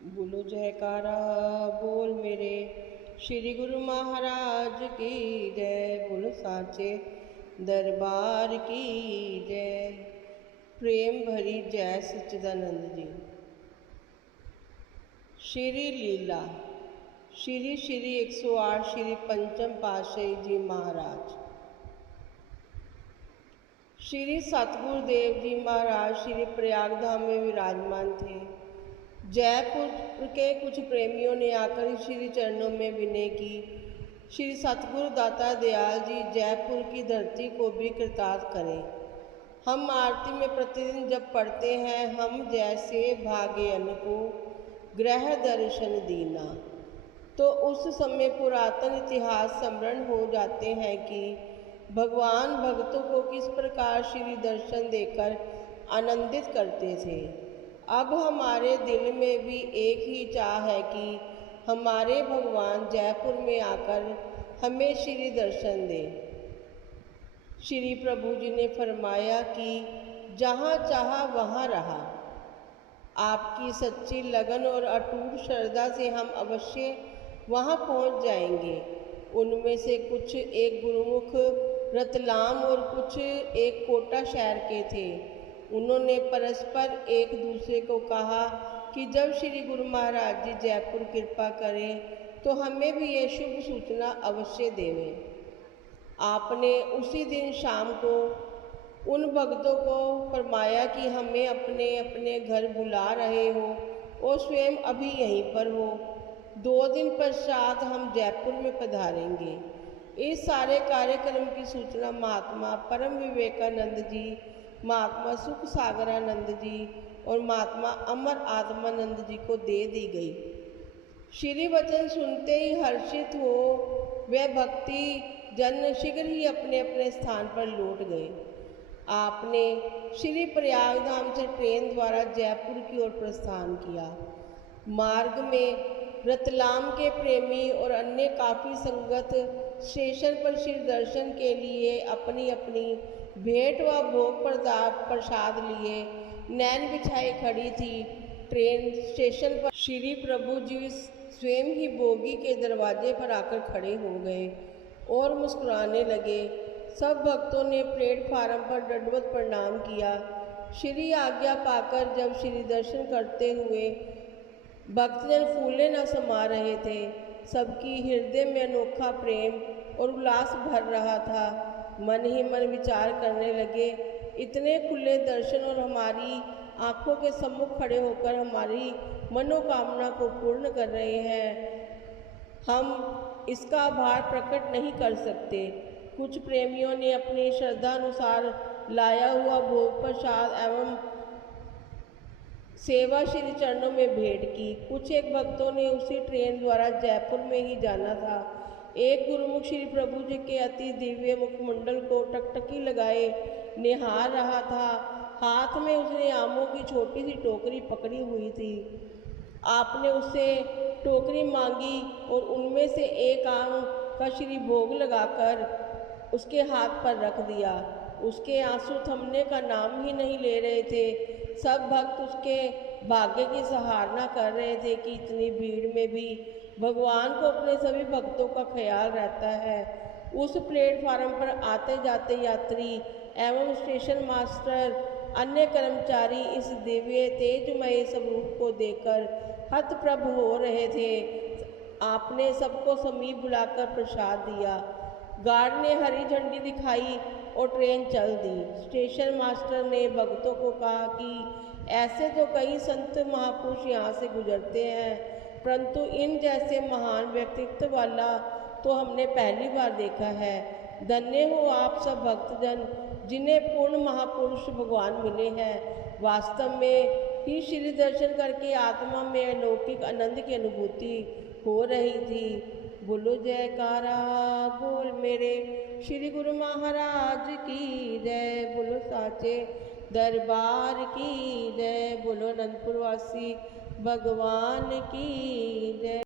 बोलो जयकारा बोल मेरे श्री गुरु महाराज की जय। बोलो साचे दरबार की जय। प्रेम भरी जय सच्चिदानंद जी। श्री लीला श्री श्री 108 श्री पंचम पातशाही जी महाराज। श्री सतगुरुदेव जी महाराज श्री प्रयागधाम में विराजमान थे। जयपुर के कुछ प्रेमियों ने आकर श्री चरणों में विनय की, श्री सतगुरु दाता दयाल जी जयपुर की धरती को भी कृतार्थ करें। हम आरती में प्रतिदिन जब पढ़ते हैं, हम जैसे भागे को ग्रह दर्शन दीना, तो उस समय पुरातन इतिहास स्मरण हो जाते हैं कि भगवान भक्तों को किस प्रकार श्री दर्शन देकर आनंदित करते थे। अब हमारे दिल में भी एक ही चाह है कि हमारे भगवान जयपुर में आकर हमें श्री दर्शन दें। श्री प्रभु जी ने फरमाया कि जहाँ चाहा वहाँ रहा। आपकी सच्ची लगन और अटूट श्रद्धा से हम अवश्य वहाँ पहुँच जाएंगे। उनमें से कुछ एक गुरुमुख रतलाम और कुछ एक कोटा शहर के थे। उन्होंने परस्पर एक दूसरे को कहा कि जब श्री गुरु महाराज जी जयपुर कृपा करें तो हमें भी ये शुभ सूचना अवश्य देवें। आपने उसी दिन शाम को उन भक्तों को फरमाया कि हमें अपने अपने घर बुला रहे हो और स्वयं अभी यहीं पर हो। 2 दिन पश्चात हम जयपुर में पधारेंगे। इस सारे कार्यक्रम की सूचना महात्मा परम विवेकानंद जी, महात्मा सुख सागरानंद जी और महात्मा अमर आत्मानंद जी को दे दी गई। श्री वचन सुनते ही हर्षित हो वे भक्ति जन शीघ्र ही अपने अपने स्थान पर लौट गए। आपने श्री प्रयागधाम से ट्रेन द्वारा जयपुर की ओर प्रस्थान किया। मार्ग में रतलाम के प्रेमी और अन्य काफ़ी संगत स्टेशन पर श्री दर्शन के लिए अपनी अपनी भेंट व भोग प्रसाद लिए नैन बिछाई खड़ी थी। ट्रेन स्टेशन पर श्री प्रभु जी स्वयं ही बोगी के दरवाजे पर आकर खड़े हो गए और मुस्कुराने लगे। सब भक्तों ने प्लेटफार्म पर दंडवत प्रणाम किया। श्री आज्ञा पाकर जब श्री दर्शन करते हुए भक्तजन फूले न समा रहे थे, सबकी हृदय में अनोखा प्रेम और उल्लास भर रहा था। मन ही मन विचार करने लगे, इतने खुले दर्शन और हमारी आँखों के सम्मुख खड़े होकर हमारी मनोकामना को पूर्ण कर रहे हैं, हम इसका आभार प्रकट नहीं कर सकते। कुछ प्रेमियों ने अपनी श्रद्धा अनुसार लाया हुआ भोग प्रसाद एवं सेवा श्री चरणों में भेंट की। कुछ एक भक्तों ने उसी ट्रेन द्वारा जयपुर में ही जाना था। एक गुरुमुख श्री प्रभु जी के अति दिव्य मुखमंडल को टकटकी लगाए निहार रहा था। हाथ में उसने आमों की छोटी सी टोकरी पकड़ी हुई थी। आपने उससे टोकरी मांगी और उनमें से एक आम का श्री भोग लगाकर उसके हाथ पर रख दिया। उसके आंसू थमने का नाम ही नहीं ले रहे थे। सब भक्त उसके भाग्य की सराहना कर रहे थे कि इतनी भीड़ में भी भगवान को अपने सभी भक्तों का ख्याल रहता है। उस प्लेटफार्म पर आते जाते यात्री एवं स्टेशन मास्टर अन्य कर्मचारी इस दिव्य तेजमय स्वरूप को देखकर हतप्रभ हो रहे थे। आपने सबको समीप बुलाकर प्रसाद दिया। गार्ड ने हरी झंडी दिखाई और ट्रेन चल दी। स्टेशन मास्टर ने भक्तों को कहा कि ऐसे तो कई संत महापुरुष यहाँ से गुजरते हैं, परंतु इन जैसे महान व्यक्तित्व वाला तो हमने पहली बार देखा है। धन्य हो आप सब भक्तजन जिन्हें पूर्ण महापुरुष भगवान मिले हैं। वास्तव में ही श्री दर्शन करके आत्मा में अलौकिक आनंद की अनुभूति हो रही थी। बोलो जयकारा बोल मेरे श्री गुरु महाराज की जय। बोलो साचे दरबार की जय। बोलो अनंतपुर वासी भगवान की जय।